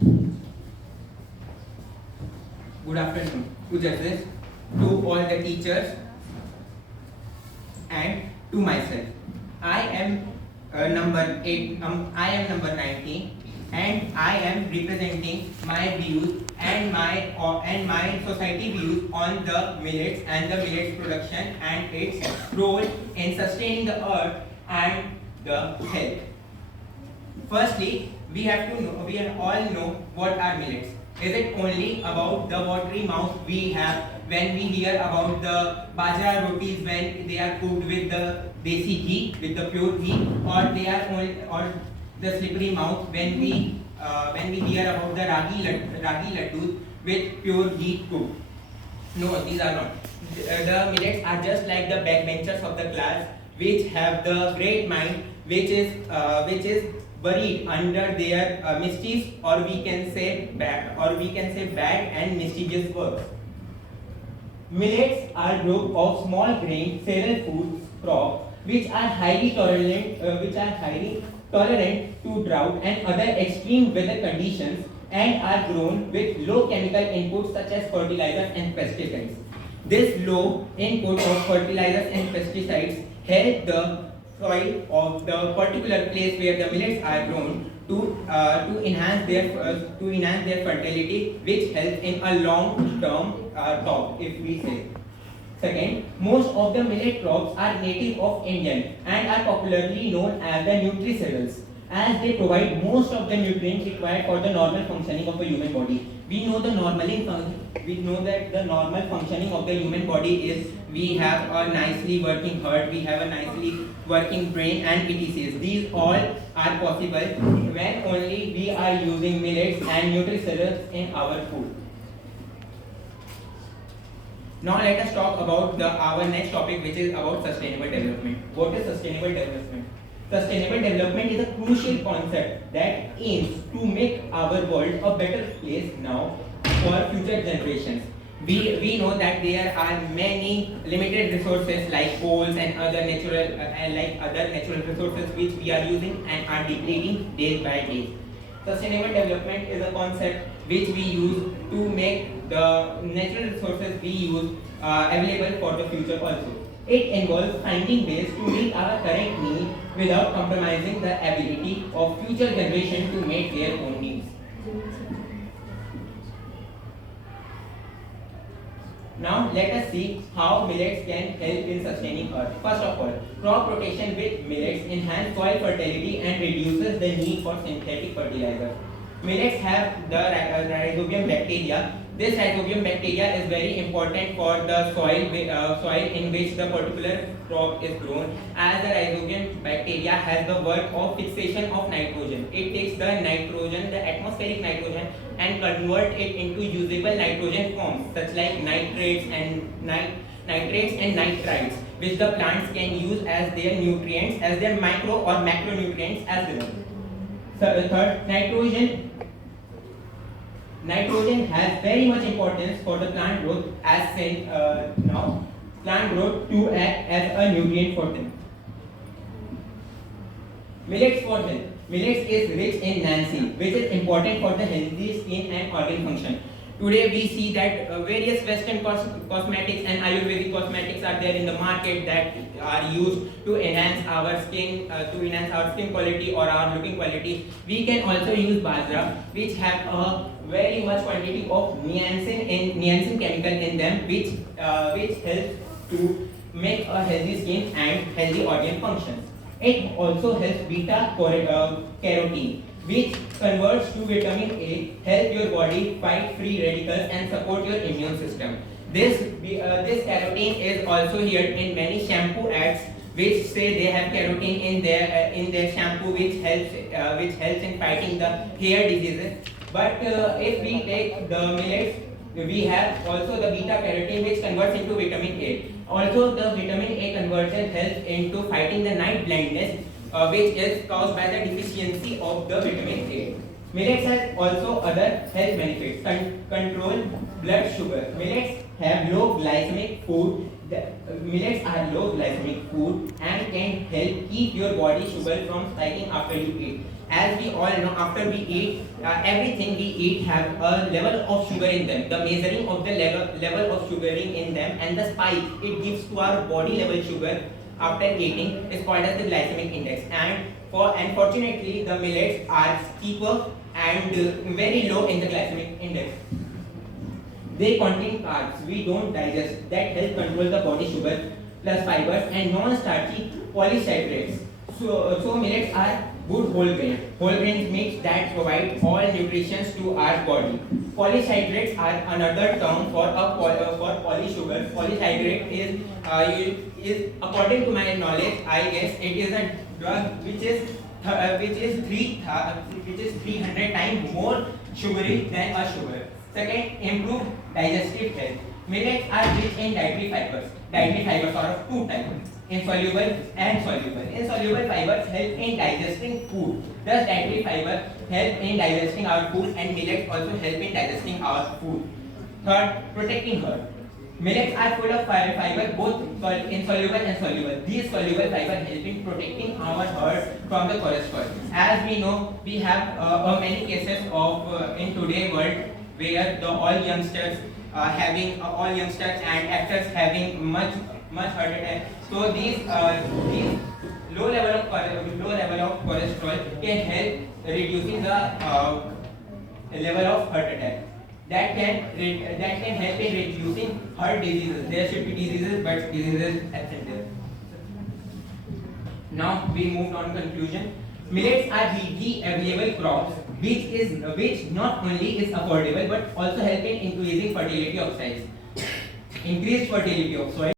Good afternoon to judges, to all the teachers, and to myself. I am number 8. I am number 19, and I am representing my views and my society views on the millets and the millets production and its role in sustaining the earth and the health. Firstly, we all know what are millets. Is it only about the watery mouth we have when we hear about the bajra rotis when they are cooked with the desi ghee, with the pure ghee, or they are only, or the slippery mouth when we hear about the ragi laddus with pure ghee cooked? No, these are not. The millets are just like the backbenchers of the class, which have the great mind, which is buried under their mischief, or we can say bad and mischievous works. Millets are group of small grain cereal foods crop which are highly tolerant to drought and other extreme weather conditions, and are grown with low chemical inputs such as fertilizers and pesticides. This low input of fertilizers and pesticides help the soil of the particular place where the millets are grown to enhance their fertility, which helps in a long term crop, if we say. Second, most of the millet crops are native of India and are popularly known as the nutri-cereals, as they provide most of the nutrients required for the normal functioning of the human body. We know that the normal functioning of the human body is we have a nicely working heart, we have a nicely working brain, and etc. These all are possible when only we are using millets and nutri-cereals in our food. Now let us talk about our next topic, which is about sustainable development. What is sustainable development? Sustainable development is a crucial concept that aims to make our world a better place now for future generations. We know that there are many limited resources like coals and other natural resources which we are using and are depleting day by day. Sustainable development is a concept which we use to make the natural resources we use available for the future also. It involves finding ways to meet our current needs without compromising the ability of future generations to meet their own needs. Now let us see how millets can help in sustaining earth. First of all, crop rotation with millets enhance soil fertility and reduces the need for synthetic fertilizers. Millets have the rhizobium bacteria. This rhizobium bacteria is very important for the soil in which the particular crop is grown, as the rhizobium bacteria has the work of fixation of nitrogen. It takes the nitrogen, the atmospheric nitrogen, and convert it into usable nitrogen forms such like nitrates and nitrites, which the plants can use as their nutrients, as their micro or macronutrients as well. So, third, nitrogen has very much importance for the plant growth, as said now. Plant growth to act as a nutrient for them. Millets for health. Millets is rich in niacin, which is important for the healthy skin and organ function. Today we see that various Western cosmetics and Ayurvedic cosmetics are there in the market that are used to enhance our skin quality or our looking quality. We can also use bajra, which have a very much quantity of niacin chemical in them, which helps to make a healthy skin and healthy organ functions. It also helps beta carotene, which converts to vitamin A, help your body fight free radicals and support your immune system. This carotene is also here in many shampoo ads, which say they have carotene in their shampoo, which helps in fighting the hair diseases. But if we take the millets, we have also the beta carotene, which converts into vitamin A. Also, the vitamin A conversion helps into fighting the night blindness, which is caused by the deficiency of the vitamin A. Millets has also other health benefits. Control blood sugar. Millets have low glycemic food. Millets are low glycemic food and can help keep your body sugar from spiking after you eat. As we all know, after we eat, everything we eat have a level of sugar in them. The measuring of the level of sugaring in them and the spike it gives to our body level sugar after eating is called as the glycemic index. And unfortunately, the millets are cheaper and very low in the glycemic index. They contain carbs we don't digest that help control the body sugar plus fibers and non-starchy polysaccharides. So millets are good whole grain. Whole grains mix that provide all nutrition to our body. Polysaccharides are another term for polysugar. Polysaccharide is according to my knowledge, I guess it is a drug which is 300 times more sugary than a sugar. Second, improve digestive health. Millets are rich in dietary fibers. Dietary fibers are of two types: insoluble and soluble. Insoluble fibers help in digesting food. Thus, dietary fiber help in digesting our food, and millets also help in digesting our food. Third, protecting heart. Millets are full of fiber, both insoluble and soluble. These soluble fiber help in protecting our heart from the cholesterol. As we know, we have many cases of in today's world where all youngsters and actors having much heart attack. So these low level of cholesterol can help reducing the level of heart attack. That can help in reducing heart diseases. There should be diseases, but diseases absent there. Now we moved on to conclusion. Millets are readily available crops which not only is affordable but also help in increasing fertility of soils. Increased fertility of soil